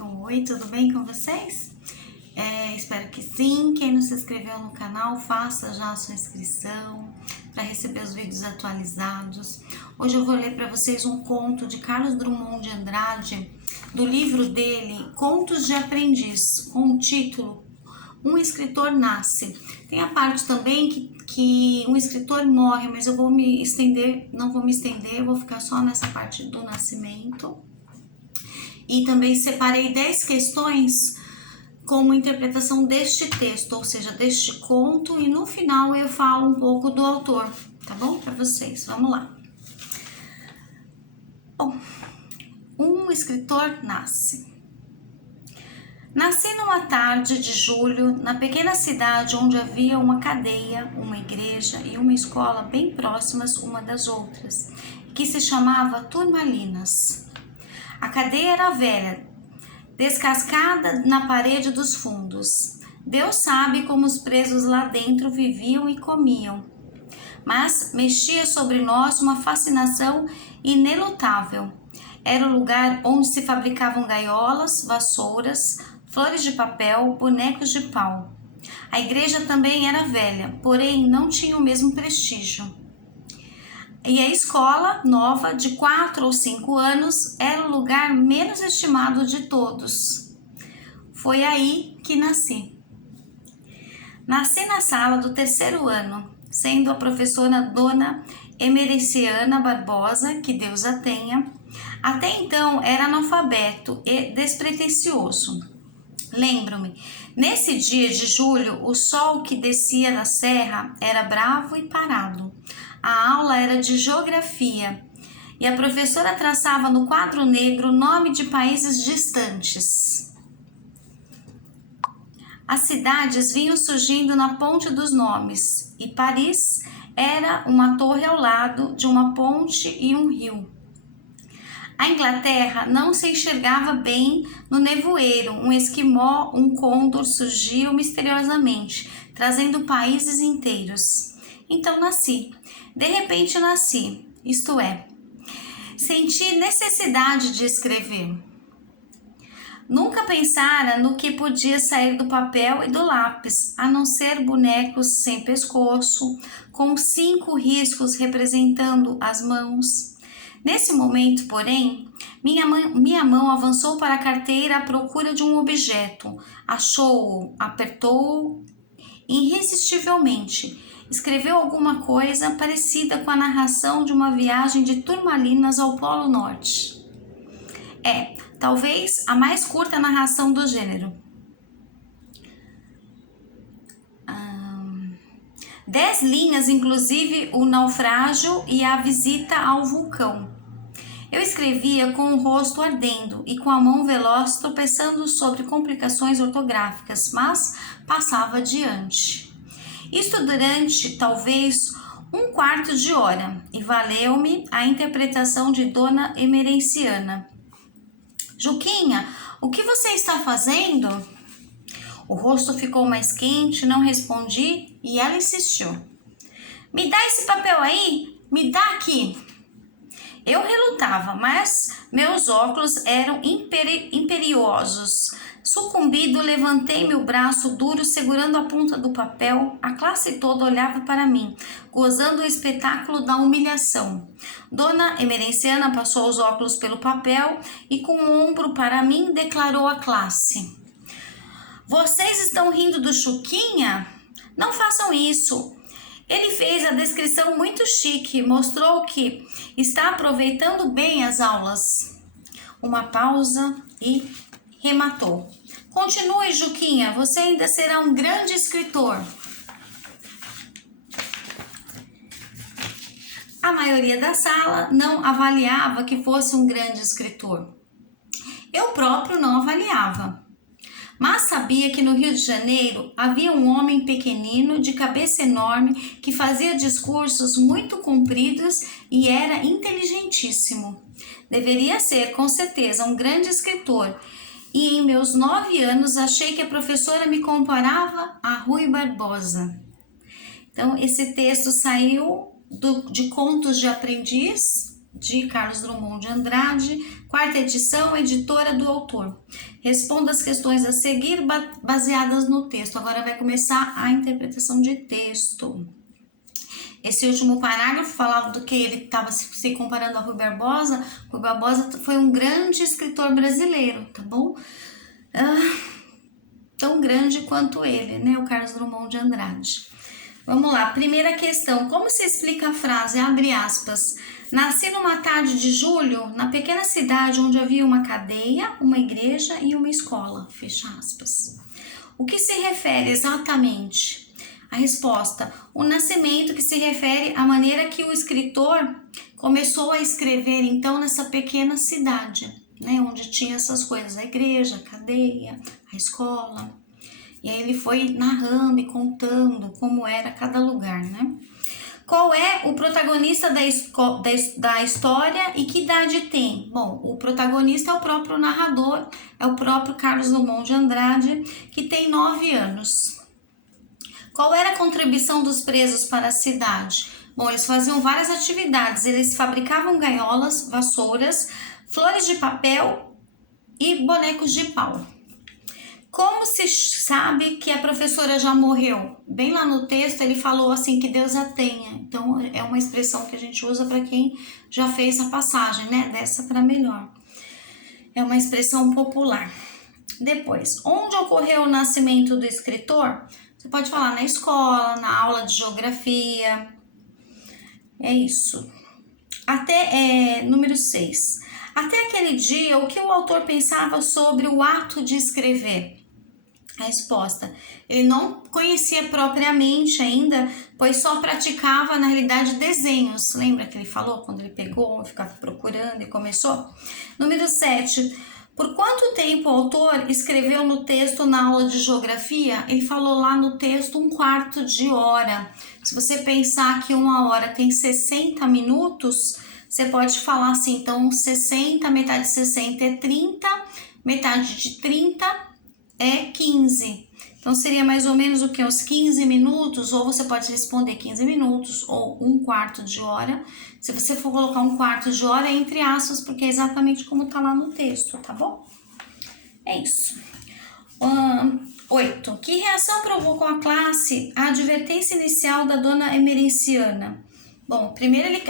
Oi, tudo bem com vocês? Espero que sim. Quem não se inscreveu no canal, faça já a sua inscrição para receber os vídeos atualizados. Hoje eu vou ler para vocês um conto de Carlos Drummond de Andrade, do livro dele, Contos de Aprendiz, com o título Um Escritor Nasce. Tem a parte também que um escritor morre, mas eu vou me estender, não vou me estender, eu vou ficar só nessa parte do nascimento. E também separei 10 questões como interpretação deste texto, ou seja, deste conto, e no final eu falo um pouco do autor, tá bom? Para vocês, vamos lá. Bom, um escritor nasce. Nasci numa tarde de julho, na pequena cidade onde havia uma cadeia, uma igreja e uma escola bem próximas uma das outras, que se chamava Turmalinas. A cadeia era velha, descascada na parede dos fundos. Deus sabe como os presos lá dentro viviam e comiam. Mas mexia sobre nós uma fascinação inelutável. Era o lugar onde se fabricavam gaiolas, vassouras, flores de papel, bonecos de pau. A igreja também era velha, porém não tinha o mesmo prestígio. E a escola, nova, de 4 ou 5 anos, era o lugar menos estimado de todos. Foi aí que nasci. Nasci na sala do 3º ano, sendo a professora Dona Emerenciana Barbosa, que Deus a tenha. Até então era analfabeto e despretensioso. Lembro-me, nesse dia de julho, o sol que descia da serra era bravo e parado. A aula era de geografia e a professora traçava no quadro negro o nome de países distantes. As cidades vinham surgindo na ponte dos nomes e Paris era uma torre ao lado de uma ponte e um rio. A Inglaterra não se enxergava bem no nevoeiro. Um esquimó, um côndor surgiu misteriosamente, trazendo países inteiros. Então nasci. De repente nasci, isto é, senti necessidade de escrever. Nunca pensara no que podia sair do papel e do lápis, a não ser bonecos sem pescoço, com 5 riscos representando as mãos. Nesse momento, porém, minha mão avançou para a carteira à procura de um objeto. Achou-o, apertou-o irresistivelmente. Escreveu alguma coisa parecida com a narração de uma viagem de Turmalinas ao Polo Norte. Talvez a mais curta narração do gênero. 10 linhas, inclusive o naufrágio e a visita ao vulcão. Eu escrevia com o rosto ardendo e com a mão veloz tropeçando sobre complicações ortográficas, mas passava adiante. Isto durante talvez 1/4 de hora e valeu-me a interpretação de Dona Emerenciana. Juquinha, o que você está fazendo? O rosto ficou mais quente, não respondi e ela insistiu. Me dá esse papel aí, me dá aqui. Eu relutava, mas meus óculos eram imperiosos. Sucumbido, levantei meu braço duro segurando a ponta do papel. A classe toda olhava para mim, gozando o espetáculo da humilhação. Dona Emerenciana passou os óculos pelo papel e com o ombro para mim declarou à classe. Vocês estão rindo do Chuquinha? Não façam isso. Ele fez a descrição muito chique, mostrou que está aproveitando bem as aulas. Uma pausa e rematou. Continue, Juquinha, você ainda será um grande escritor. A maioria da sala não avaliava que fosse um grande escritor. Eu próprio não avaliava. Mas sabia que no Rio de Janeiro havia um homem pequenino, de cabeça enorme, que fazia discursos muito compridos e era inteligentíssimo. Deveria ser, com certeza, um grande escritor. E em meus 9 anos achei que a professora me comparava a Rui Barbosa. Então, esse texto saiu de Contos de Aprendiz, de Carlos Drummond de Andrade, quarta edição, editora do autor. Responda as questões a seguir baseadas no texto. Agora vai começar a interpretação de texto. Esse último parágrafo falava do que ele estava se comparando a Rui Barbosa. Rui Barbosa foi um grande escritor brasileiro, tá bom? Tão grande quanto ele, né? O Carlos Drummond de Andrade. Vamos lá, primeira questão. Como se explica a frase, abre aspas, nasci numa tarde de julho, na pequena cidade onde havia uma cadeia, uma igreja e uma escola, fecha aspas. O que se refere exatamente? A resposta, o nascimento, que se refere à maneira que o escritor começou a escrever, então, nessa pequena cidade, né, onde tinha essas coisas, a igreja, a cadeia, a escola. E aí ele foi narrando e contando como era cada lugar, né? Qual é o protagonista da história e que idade tem? Bom, o protagonista é o próprio narrador, é o próprio Carlos Drummond de Andrade, que tem 9 anos. Qual era a contribuição dos presos para a cidade? Bom, eles faziam várias atividades, eles fabricavam gaiolas, vassouras, flores de papel e bonecos de pau. Como se sabe que a professora já morreu? Bem lá no texto ele falou assim, que Deus a tenha. Então é uma expressão que a gente usa para quem já fez a passagem, né? Dessa para melhor. É uma expressão popular. Depois, onde ocorreu o nascimento do escritor? Você pode falar na escola, na aula de geografia. É isso. Número 6. Até aquele dia, o que o autor pensava sobre o ato de escrever? A resposta, ele não conhecia propriamente ainda, pois só praticava, na realidade, desenhos. Lembra que ele falou quando ele pegou, ficava procurando e começou? Número 7. Por quanto tempo o autor escreveu no texto na aula de geografia? Ele falou lá no texto 1/4 de hora. Se você pensar que 1 hora tem 60 minutos, você pode falar assim, então 60, metade de 60 é 30, metade de 30 é 15. Então seria mais ou menos o que? Uns 15 minutos, ou você pode responder 15 minutos, ou 1/4 de hora. Se você for colocar 1/4 de hora, é entre aspas, porque é exatamente como tá lá no texto, tá bom? É isso. 8. Que reação provocou a classe a advertência inicial da dona Emerenciana? Bom, primeiro ele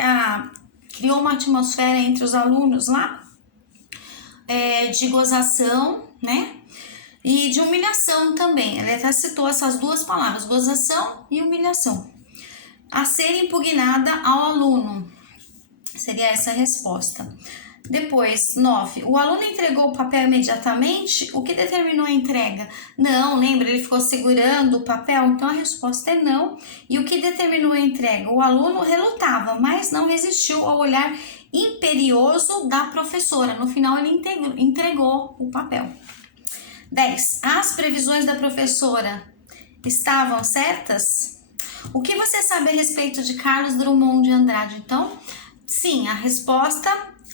criou uma atmosfera entre os alunos lá, de gozação, né? E de humilhação também. Ele até citou essas duas palavras, gozação e humilhação. A ser impugnada ao aluno. Seria essa a resposta. Depois, 9. O aluno entregou o papel imediatamente? O que determinou a entrega? Não, lembra? Ele ficou segurando o papel? Então a resposta é não. E o que determinou a entrega? O aluno relutava, mas não resistiu ao olhar imperioso da professora. No final, ele entregou o papel. 10. As previsões da professora estavam certas? O que você sabe a respeito de Carlos Drummond de Andrade? Então, sim, a resposta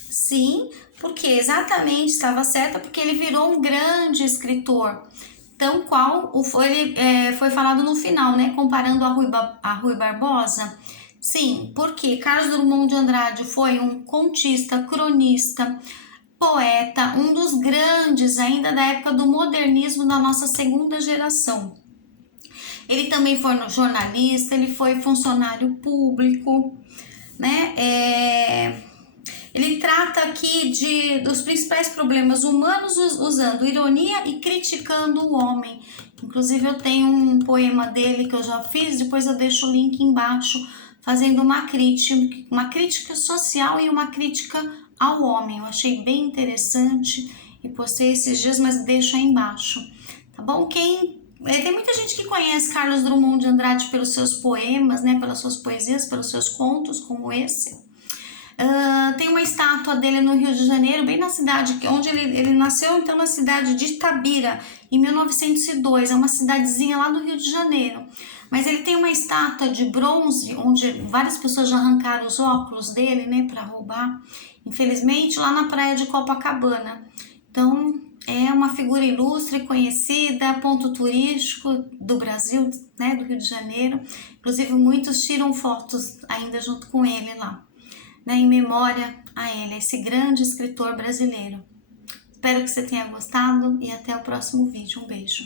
sim, porque exatamente estava certa, porque ele virou um grande escritor, tão qual foi falado no final, né? Comparando a Rui Barbosa. Sim, porque Carlos Drummond de Andrade foi um contista, cronista, poeta, um dos grandes ainda da época do modernismo da nossa segunda geração. Ele também foi jornalista, ele foi funcionário público, né? Ele trata aqui dos principais problemas humanos usando ironia e criticando o homem. Inclusive eu tenho um poema dele que eu já fiz, depois eu deixo o link embaixo, fazendo uma crítica social e uma crítica ao homem. Eu achei bem interessante e postei esses dias, mas deixo aí embaixo, tá bom? Tem muita gente que conhece Carlos Drummond de Andrade pelos seus poemas, né? Pelas suas poesias, pelos seus contos, como esse. Tem uma estátua dele no Rio de Janeiro, bem na cidade onde ele nasceu, então na cidade de Itabira, em 1902, é uma cidadezinha lá no Rio de Janeiro. Mas ele tem uma estátua de bronze, onde várias pessoas já arrancaram os óculos dele, né, para roubar, infelizmente, lá na praia de Copacabana. Então, é uma figura ilustre, conhecida, ponto turístico do Brasil, né, do Rio de Janeiro. Inclusive, muitos tiram fotos ainda junto com ele lá. né, em memória a ele, esse grande escritor brasileiro. Espero que você tenha gostado e até o próximo vídeo. Um beijo.